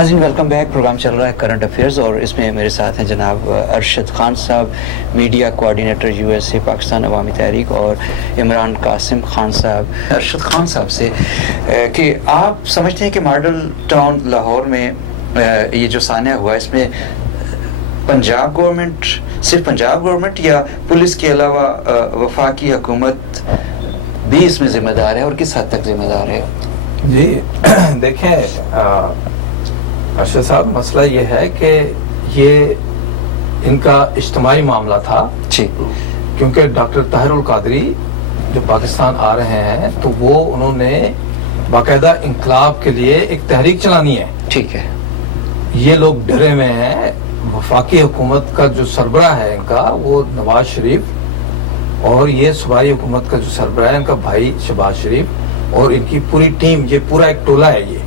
ناظرین welcome back. Programme چل رہا ہے کرنٹ افیئرز اور اس میں میرے ساتھ ہیں جناب ارشد خان صاحب, media coordinator U S A Pakistan عوامی تحریک, اور عمران قاسم خان صاحب. ارشد خان صاحب سے کہ آپ سمجھتے ہیں کہ ماڈل ٹاؤن لاہور میں یہ جو سانحہ ہوا اس میں پنجاب گورنمنٹ, صرف پنجاب گورنمنٹ یا پولیس کے علاوہ وفاقی حکومت بھی اس میں ذمہ دار ہے, اور کس حد تک ذمہ دار ہے؟ جی دیکھیں ارشد صاحب, مسئلہ یہ ہے کہ یہ ان کا اجتماعی معاملہ تھا جی, کیونکہ ڈاکٹر طاہر القادری جو پاکستان آ رہے ہیں تو وہ انہوں نے باقاعدہ انقلاب کے لیے ایک تحریک چلانی ہے. ٹھیک ہے, یہ لوگ ڈرے ہوئے ہیں. وفاقی حکومت کا جو سربراہ ہے ان کا وہ نواز شریف, اور یہ صوبائی حکومت کا جو سربراہ ہے ان کا بھائی شہباز شریف, اور ان کی پوری ٹیم, یہ پورا ایک ٹولہ ہے.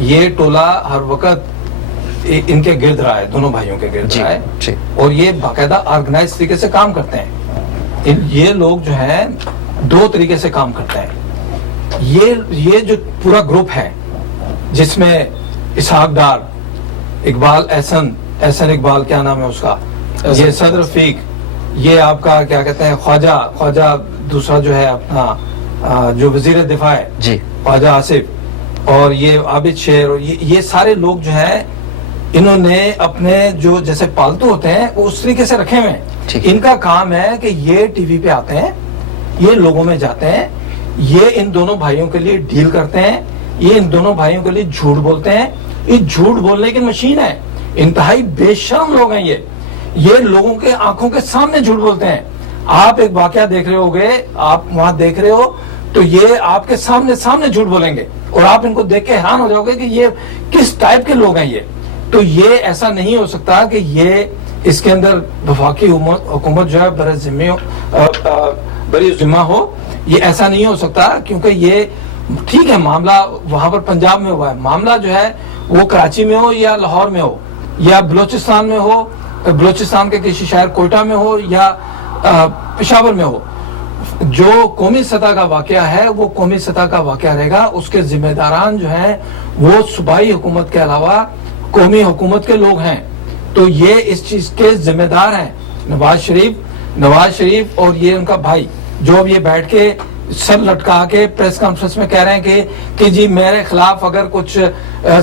یہ ٹولہ ہر وقت ان کے گرد رہا ہے, دونوں بھائیوں کے گرد رہا ہے, اور یہ باقاعدہ آرگنائز طریقے سے کام کرتے ہیں. یہ لوگ جو ہیں دو طریقے سے کام کرتے ہیں. یہ جو پورا گروپ ہے جس میں اسحاق ڈار, اقبال احسن اقبال, کیا نام ہے اس کا, یہ صدر رفیق, یہ آپ کا کیا کہتے ہیں خواجہ دوسرا جو ہے اپنا جو وزیر دفاع ہے جی, خواجہ آصف, اور یہ عابد شیر, اور یہ سارے لوگ جو ہیں انہوں نے اپنے جو جیسے پالتو ہوتے ہیں وہ اس طریقے سے رکھے ہوئے ہیں. ان کا کام ہے کہ یہ ٹی وی پہ آتے ہیں, یہ لوگوں میں جاتے ہیں, یہ ان دونوں بھائیوں کے لیے ڈیل کرتے ہیں, یہ ان دونوں بھائیوں کے لیے جھوٹ بولتے ہیں. یہ جھوٹ بولنے کی مشین ہے, انتہائی بے شرم لوگ ہیں یہ لوگوں کے آنکھوں کے سامنے جھوٹ بولتے ہیں. آپ ایک واقعہ دیکھ رہے ہوگے, آپ وہاں دیکھ رہے ہو تو یہ آپ کے سامنے جھوٹ بولیں گے, اور آپ ان کو دیکھ کے حیران ہو جاؤ گے کہ یہ کس ٹائپ کے لوگ ہیں. تو یہ ایسا نہیں ہو سکتا کہ یہ اس کے اندر وفاقی حکومت جو ہے بری ذمہ ہو. یہ ایسا نہیں ہو سکتا, کیونکہ یہ ٹھیک ہے معاملہ وہاں پر پنجاب میں ہوا ہے, معاملہ جو ہے وہ کراچی میں ہو یا لاہور میں ہو یا بلوچستان میں ہو, بلوچستان کے کسی شہر کوئٹہ میں ہو یا پشاور میں ہو, جو قومی سطح کا واقعہ ہے وہ قومی سطح کا واقعہ رہے گا. اس کے ذمہ داران جو ہیں وہ صوبائی حکومت کے علاوہ قومی حکومت کے لوگ ہیں. تو یہ اس چیز کے ذمہ دار ہیں نواز شریف اور یہ ان کا بھائی, جو اب یہ بیٹھ کے سر لٹکا کے پریس کانفرنس میں کہہ رہے ہیں کہ جی میرے خلاف اگر کچھ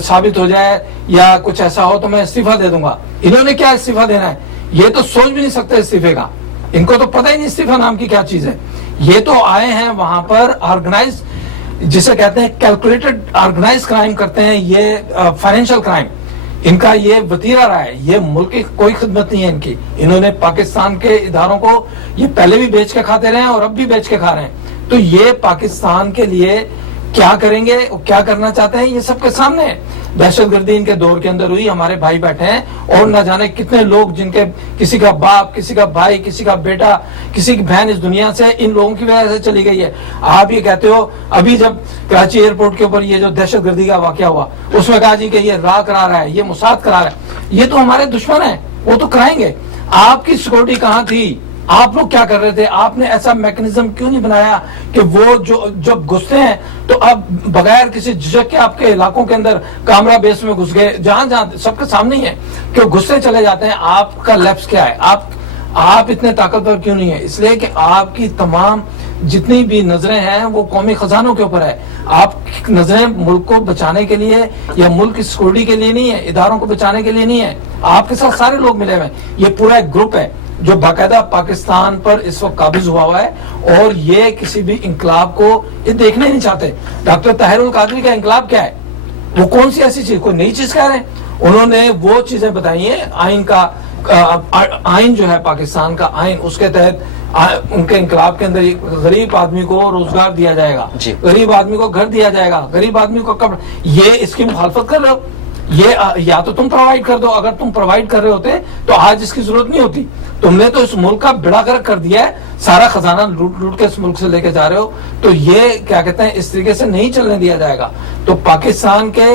ثابت ہو جائے یا کچھ ایسا ہو تو میں استعفیٰ دے دوں گا. انہوں نے کیا استعفیٰ دینا ہے, یہ تو سوچ بھی نہیں سکتے استعفے کا, ان کو تو پتہ ہی نہیں استعفیٰ نام کی کیا چیز ہے. یہ تو آئے ہیں وہاں پر آرگنائز, جسے کہتے ہیں کیلکولیٹڈ آرگنائز کرائم کرتے ہیں, یہ فائنینشیل کرائم ان کا یہ وتیرہ رہا ہے. یہ ملک کی کوئی خدمت نہیں ہے ان کی. انہوں نے پاکستان کے اداروں کو یہ پہلے بھی بیچ کے کھاتے رہے ہیں اور اب بھی بیچ کے کھا رہے ہیں. تو یہ پاکستان کے لیے کیا کریں گے, کیا کرنا چاہتے ہیں, یہ سب کے سامنے ہے. دہشت گردی ان کے دور کے اندر ہوئی, ہمارے بھائی بیٹھے ہیں, اور نہ جانے کتنے لوگ جن کے کسی کا باپ, کسی کا بھائی, کسی کا بیٹا, کسی کی بہن اس دنیا سے ان لوگوں کی وجہ سے چلی گئی ہے. آپ یہ کہتے ہو, ابھی جب کراچی ایئرپورٹ کے اوپر یہ جو دہشت گردی کا واقعہ ہوا اس میں کہا جی کہ یہ راہ کرا رہا ہے, یہ موساد کرا رہا ہے. یہ تو ہمارے دشمن ہیں, وہ تو کرائیں گے. آپ کی سیکورٹی کہاں تھی, آپ لوگ کیا کر رہے تھے؟ آپ نے ایسا میکنزم کیوں نہیں بنایا کہ وہ جو جب گھستے ہیں تو اب بغیر کسی جھجک کے آپ کے علاقوں کے اندر کیمرہ بیس میں گھس گئے, جہاں سب کے سامنے ہی ہے کہ وہ گھستے چلے جاتے ہیں. آپ کا لیپس کیا ہے, آپ اتنے طاقتور کیوں نہیں ہے؟ اس لیے کہ آپ کی تمام جتنی بھی نظریں ہیں وہ قومی خزانوں کے اوپر ہے. آپ نظریں ملک کو بچانے کے لیے یا ملک کی سیکورٹی کے لیے نہیں ہے, اداروں کو بچانے کے لیے نہیں ہے. آپ کے ساتھ سارے لوگ ملے ہوئے ہیں. یہ پورا ایک گروپ ہے جو باقاعدہ پاکستان پر اس وقت قابض ہوا ہے, اور یہ کسی بھی انقلاب کو یہ دیکھنا ہی نہیں چاہتے. ڈاکٹر طاہر القادری کا انقلاب کیا ہے, وہ کون سی ایسی چیز, کوئی نئی چیز کہہ رہے ہیں؟ انہوں نے وہ چیزیں بتائی ہیں, آئین جو ہے پاکستان کا آئین, اس کے تحت ان کے انقلاب کے اندر غریب آدمی کو روزگار دیا جائے گا, غریب آدمی کو گھر دیا جائے گا, غریب آدمی کو کپڑا. یہ اس کی مخالفت کر رہے ہو. یہ یا تو تم پرووائڈ کر دو, اگر تم پرووائڈ کر رہے ہوتے تو آج اس کی ضرورت نہیں ہوتی. تم نے تو اس ملک کا بیڑا گرک کر دیا ہے, سارا خزانہ لوٹ کے اس ملک سے لے کے جا رہے ہو. تو یہ کیا کہتے ہیں, اس طریقے سے نہیں چلنے دیا جائے گا. تو پاکستان کے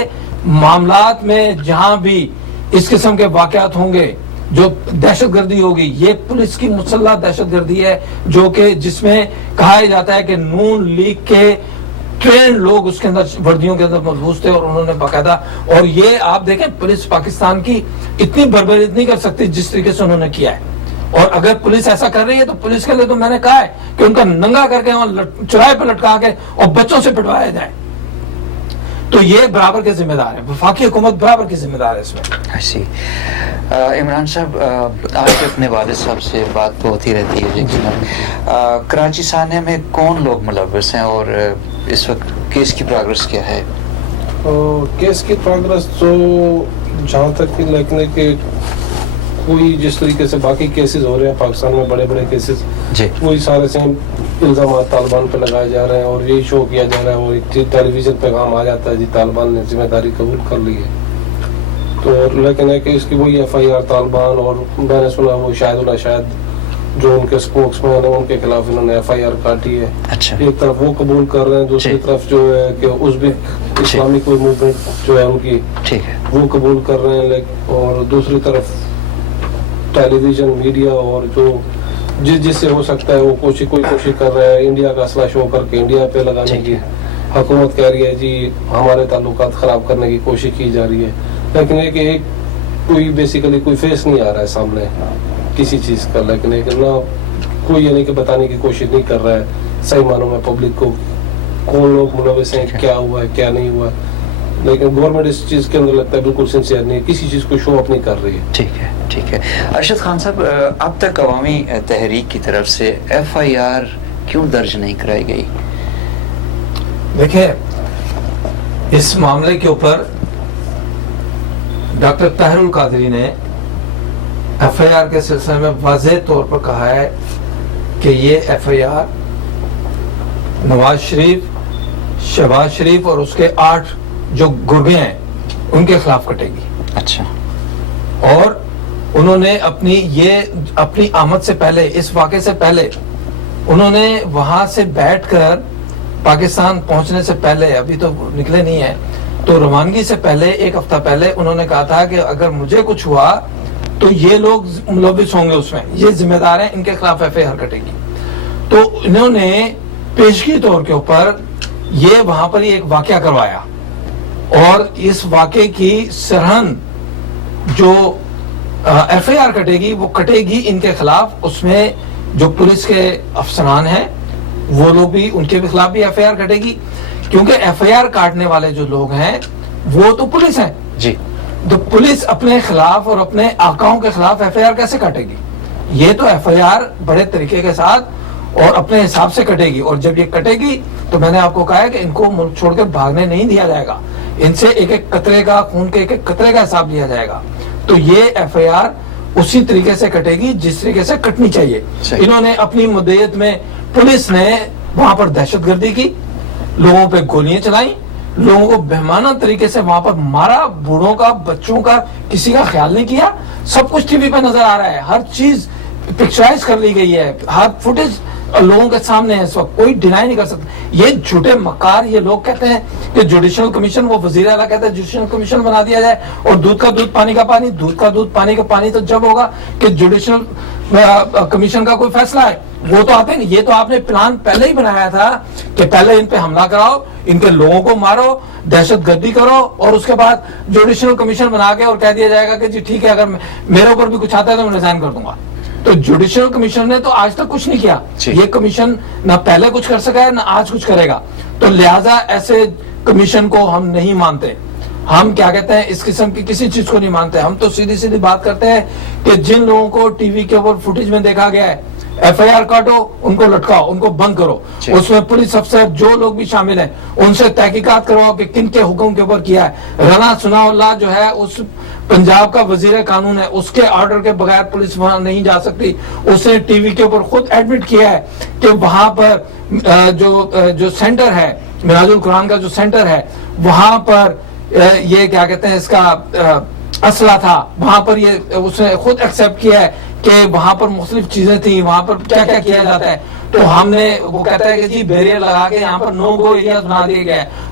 معاملات میں جہاں بھی اس قسم کے واقعات ہوں گے, جو دہشت گردی ہوگی, یہ پولیس کی مسلح دہشت گردی ہے, جو کہ جس میں کہا جاتا ہے کہ نون لیگ کے ٹرینڈ لوگ اس کے اندر وردیوں کے اندر ملبوس تھے اور انہوں نے باقاعدہ, اور یہ آپ دیکھیں پولیس پاکستان کی اتنی بربریت نہیں کر سکتی جس طریقے سے انہوں نے کیا ہے. اور اگر پولیس ایسا کر رہی ہے تو پولیس کے لیے تو میں نے کہا ہے کہ ان کا ننگا کر کے چوراہے پہ لٹکا کے اور بچوں سے پٹوایا جائے. تو یہ برابر کے ذمہ دار ہے, وفاقی حکومت برابر کی ذمہ دار ہے اس میں. عمران صاحب, آج اپنے والد صاحب سے بات تو ہوتی رہتی ہے, لیکن کراچی سانحے میں کون لوگ ملوث ہیں اور اس وقت کیس کی پروگرس کیا ہے؟ کیس کی پروگرس تو جہاں تک کہ لگنے کہ کوئی جس طریقے سے باقی کیسز ہو رہے ہیں پاکستان میں, بڑے بڑے کیسز, وہی سارے سیم الزامات طالبان پہ لگائے جا رہے ہیں اور یہی شو کیا جا رہا ہے اور ٹیلی ویژن پیغام آ جاتا ہے جی طالبان نے ذمہ داری قبول کر لی ہے. تو لیکن ہے کہ اس کی وہی ایف آئی آر طالبان, اور میں نے سنا وہ شاہد اللہ شاہد جو ان کے اسپوکس مین ہیں ان کے خلاف انہوں نے ایف آئی آر کاٹی ہے. ایک طرف وہ قبول کر رہے ہیں, دوسری طرف جو ہے کہ ازبک اسلامی کوئی موومنٹ جو ہے ان کی وہ قبول کر رہے ہیں, اور دوسری طرف ٹیلی ویژن میڈیا اور جو جس سے ہو سکتا ہے وہ کوئی کوشش کر رہا ہے انڈیا کا اسلحہ شو کر کے انڈیا پہ لگانے کی. حکومت کہہ رہی ہے جی ہمارے تعلقات خراب کرنے کی کوشش کی جا رہی ہے, لیکن یہ کہ ایک کوئی بیسیکلی کوئی فیس نہیں آ رہا ہے سامنے کسی چیز کا, لیکن ایک نہ کوئی یہ نہیں کہ بتانے کی کوشش نہیں کر رہا ہے صحیح معنوں میں پبلک کو کون لوگ ملوث ہیں, کیا ہوا ہے کیا نہیں ہوا ہے. لیکن گورنمنٹ اس چیز کے اندر لگتا ہے بالکل سنسیئر نہیں, کسی چیز کو شو اپ نہیں کر رہی ہے. ٹھیک ہے. ارشد خان صاحب, اب تک عوامی تحریک کی طرف سے ایف آئی آر کیوں درج نہیں کرائی گئی؟ دیکھیں, اس معاملے کے اوپر ڈاکٹر طاہر القادری نے ایف آئی آر کے سلسلے میں واضح طور پر کہا ہے کہ یہ F I R Nawaz Sharif, Shahbaz شریف اور اس کے 8 جو گرگے ہیں ان کے خلاف کٹے گی. اچھا. اور انہوں نے اپنی آمد سے پہلے, اس واقعے سے پہلے, انہوں نے وہاں سے بیٹھ کر پاکستان پہنچنے سے پہلے, ابھی تو نکلے نہیں ہیں, تو روانگی سے پہلے 1 ہفتہ پہلے انہوں نے کہا تھا کہ اگر مجھے کچھ ہوا تو یہ لوگ ملوث ہوں گے اس میں, یہ ذمہ دار ہیں, ان کے خلاف ایف آئی آر کٹے گی. تو انہوں نے پیشگی طور کے اوپر یہ وہاں پر ایک واقعہ کروایا, اور اس واقعے کی سرہند جو ایف آئی آر کٹے گی وہ کٹے گی ان کے خلاف. اس میں جو پولیس کے افسران ہیں وہ لوگ بھی, ان کے بھی خلاف بھی ایف آئی آر کٹے گی, کیونکہ ایف آئی آر کاٹنے والے جو لوگ ہیں وہ تو پولیس ہیں جی. تو پولیس اپنے خلاف اور اپنے آقاؤں کے خلاف ایف آئی آر کیسے کاٹے گی؟ یہ تو ایف آئی آر بڑے طریقے کے ساتھ اور اپنے حساب سے کٹے گی, اور جب یہ کٹے گی تو میں نے آپ کو کہا ہے کہ ان کو ملک چھوڑ کر بھاگنے نہیں دیا جائے گا, ان سے ایک ایک قطرے کا خون کے ایک ایک قطرے کا حساب لیا جائے گا. تو یہ ایف آئی آر اسی طریقے سے کٹے گی جس طریقے سے کٹنی چاہیے. انہوں نے اپنی مدعیت میں, پولیس نے وہاں پر دہشت گردی کی, لوگوں پہ گولیاں چلائیں, لوگوں کو بہمانہ طریقے سے وہاں پر مارا, بوڑھوں کا, بچوں کا, کسی کا خیال نہیں کیا. سب کچھ ٹی وی پہ نظر آ رہا ہے, ہر چیز پکچرائز کر لی گئی ہے, ہر فوٹیج لوگوں کے سامنے ہے اس وقت, کوئی ڈینائی نہیں کر سکتا. یہ جھوٹے مکار یہ لوگ کہتے ہیں کہ جوڈیشل کمیشن, وہ وزیر اعلیٰ کہتے ہیں جوڈیشل کمیشن بنا دیا جائے, اور دودھ کا دودھ پانی کا پانی, دودھ کا دودھ پانی کا پانی تو جب ہوگا کہ جوڈیشل کمیشن کا کوئی فیصلہ ہے. وہ تو آتے ہیں, یہ تو آپ نے پلان پہلے ہی بنایا تھا کہ پہلے ان پہ حملہ کراؤ, ان کے لوگوں کو مارو, دہشت گردی کرو, اور اس کے بعد جوڈیشل کمیشن بنا کے اور کہہ دیا جائے گا کہ جی ٹھیک ہے اگر میرے اوپر بھی کچھ آتا ہے تو میں ریزائن کر دوں گا. تو جوڈیشل کمیشن نے تو آج تک کچھ نہیں کیا. یہ کمیشن نہ پہلے کچھ کر سکا ہے نہ آج کچھ کرے گا. تو لہٰذا ایسے کمیشن کو ہم نہیں مانتے. ہم کیا کہتے ہیں, اس قسم کی کسی چیز کو نہیں مانتے. ہم تو سیدھی سیدھی بات کرتے ہیں کہ جن لوگوں کو ٹی وی کے اوپر فوٹیج میں دیکھا گیا ہے, ایف آئی آر کاٹو, ان کو لٹکاؤ, ان کو بند کرو. اس میں پولیس افسر جو لوگ بھی شامل ہیں ان سے تحقیقات کرواؤ کہ کن کے حکم کے اوپر کیا ہے. رانا ثناء اللہ جو ہے اس پنجاب کا وزیر قانون ہے, اس کے آرڈر کے بغیر پولیس وہاں نہیں جا سکتی. اس نے ٹی وی کے اوپر خود ایڈمٹ کیا ہے کہ وہاں پر جو سینٹر ہے, معراج القرآن کا جو سینٹر ہے, وہاں پر یہ کیا کہتے ہیں اس کا اسلحہ تھا. وہاں پر یہ اس نے خود ایکسیپٹ کیا ہے کہ وہاں پر مختلف چیزیں تھیں, وہاں پر کیا کیا کیا جاتا ہے. تو ہم نے, وہ کہتا ہے کہ جی بیریئر لگا کے یہاں پر نو گو ایریا بنا دیا گیا ہے.